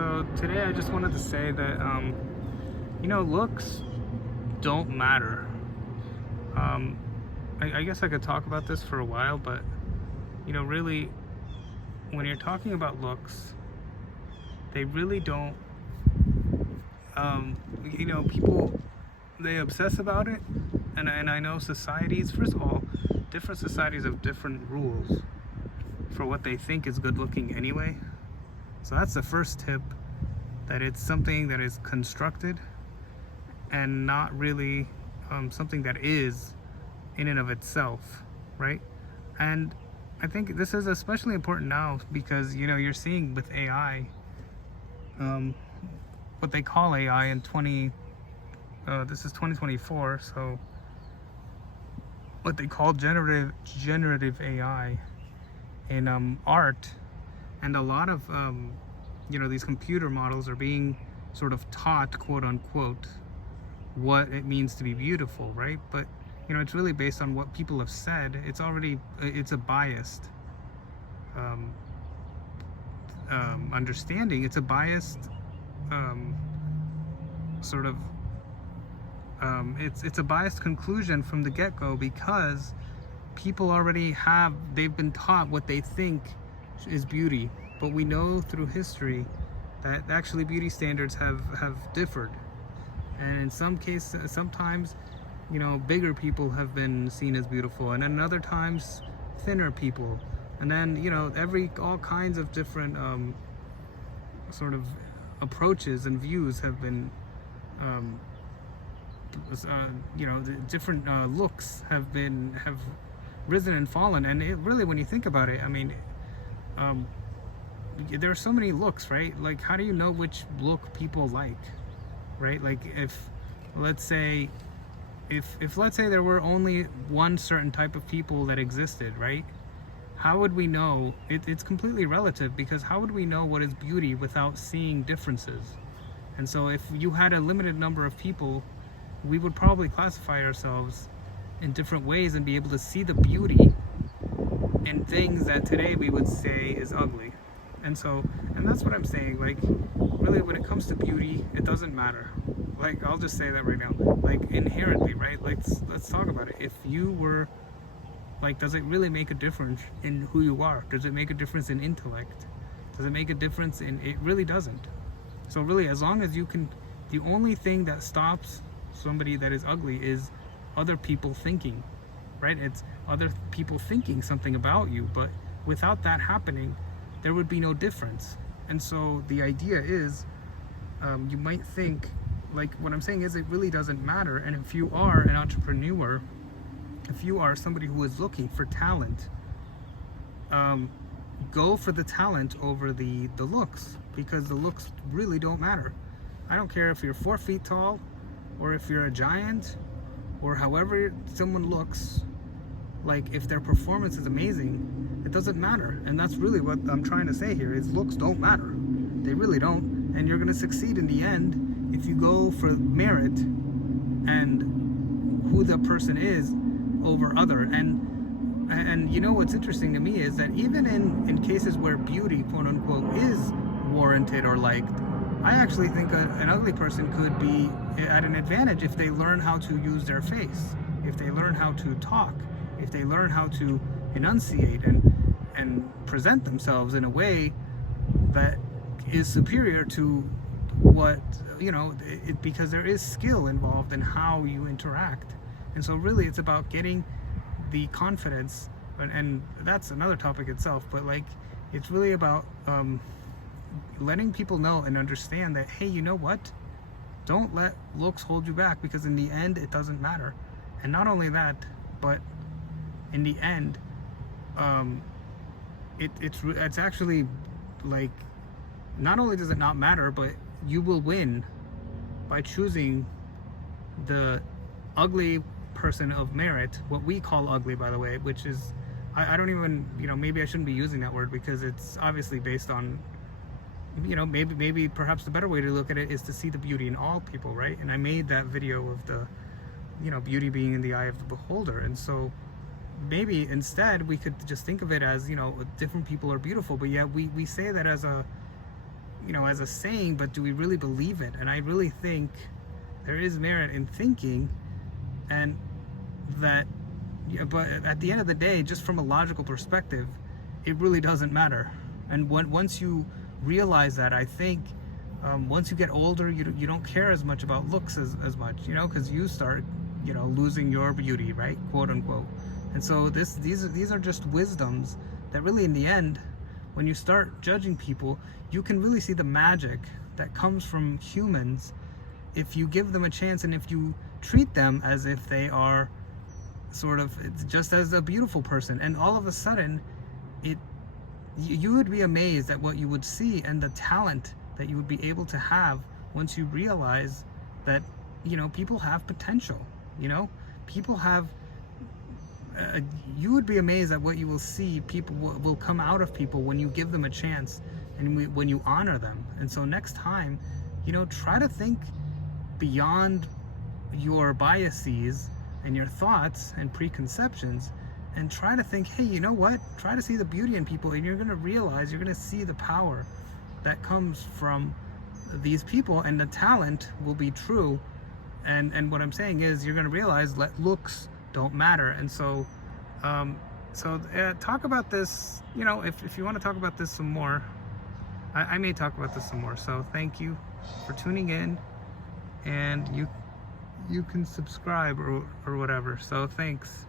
So today I just wanted to say that, looks don't matter. Um, I guess I could talk about this for a while, but, really, when you're talking about looks, they really don't, people, they obsess about it. And I know societies, first of all, different societies have different rules for what they think is good looking anyway. So that's the first tip, that it's something that is constructed and not really something that is in and of itself, right? And I think this is especially important now because you're seeing with AI, um, what they call AI in this is 2024, so what they call generative AI in art, and a lot of these computer models are being sort of taught, quote unquote, what it means to be beautiful, right? But it's really based on what people have said. It's a biased understanding. It's a biased sort of it's a biased conclusion from the get-go, because people they've been taught what they think is beauty. But we know through history that actually beauty standards have differed, and in some cases, sometimes bigger people have been seen as beautiful, and then other times thinner people, and then all kinds of different sort of approaches and views have been the different looks have risen and fallen. And it really, when you think about it, I mean, there are so many looks, right? Like, how do you know which look people like, right? Like, let's say there were only one certain type of people that existed, right? How would we know? It's completely relative, because how would we know what is beauty without seeing differences? And so if you had a limited number of people, we would probably classify ourselves in different ways and be able to see the beauty in things that today we would say is ugly. And that's what I'm saying. Like, really, when it comes to beauty, it doesn't matter. Like, I'll just say that right now. Like, inherently, right? Let's talk about it. If you were, like, does it really make a difference in who you are? Does it make a difference in intellect? Does it make a difference in? It really doesn't. So really, as long as you can, the only thing that stops somebody that is ugly is other people thinking, right? It's other people thinking something about you. But without that happening, there would be no difference. And so the idea is, you might think, like, what I'm saying is, it really doesn't matter. And if you are an entrepreneur, if you are somebody who is looking for talent, go for the talent over the looks, because the looks really don't matter. I don't care if you're 4 feet tall, or if you're a giant, or however someone looks. Like, if their performance is amazing, it doesn't matter. And that's really what I'm trying to say here, is looks don't matter. They really don't. And you're going to succeed in the end if you go for merit and who the person is over other. And what's interesting to me is that even in cases where beauty, quote unquote, is warranted or liked, I actually think an ugly person could be at an advantage if they learn how to use their face, if they learn how to talk, if they learn how to enunciate and present themselves in a way that is superior to what, because there is skill involved in how you interact. And so really, it's about getting the confidence, and that's another topic itself, but like, it's really about letting people know and understand that, hey, you know what? Don't let looks hold you back, because in the end, it doesn't matter. And not only that, but in the end, it's actually, like, not only does it not matter, but you will win by choosing the ugly person of merit, what we call ugly, by the way, which is, I don't even, maybe I shouldn't be using that word, because it's obviously based on, maybe perhaps the better way to look at it is to see the beauty in all people, right? And I made that video of the, beauty being in the eye of the beholder. And so maybe instead we could just think of it as, different people are beautiful, but yet we say that as as a saying, but do we really believe it? And I really think there is merit in thinking, and that, yeah, but at the end of the day, just from a logical perspective, it really doesn't matter. And once you realize that, I think once you get older, you don't care as much about looks as much, because you start, losing your beauty, right, quote unquote. And so these are just wisdoms that really, in the end, when you start judging people, you can really see the magic that comes from humans if you give them a chance, and if you treat them as if they are sort of just as a beautiful person. And all of a sudden, you would be amazed at what you would see, and the talent that you would be able to have once you realize that people have potential. People have you would be amazed at what you will see. People will come out of people when you give them a chance, and when you honor them. And so next time, try to think beyond your biases and your thoughts and preconceptions, and try to think, hey, you know what? Try to see the beauty in people, and you're going to realize, you're going to see the power that comes from these people, and the talent will be true. And what I'm saying is, you're going to realize that looks don't matter. And so talk about this, if you want to talk about this some more, I may talk about this some more. So thank you for tuning in, and you can subscribe or whatever. So thanks.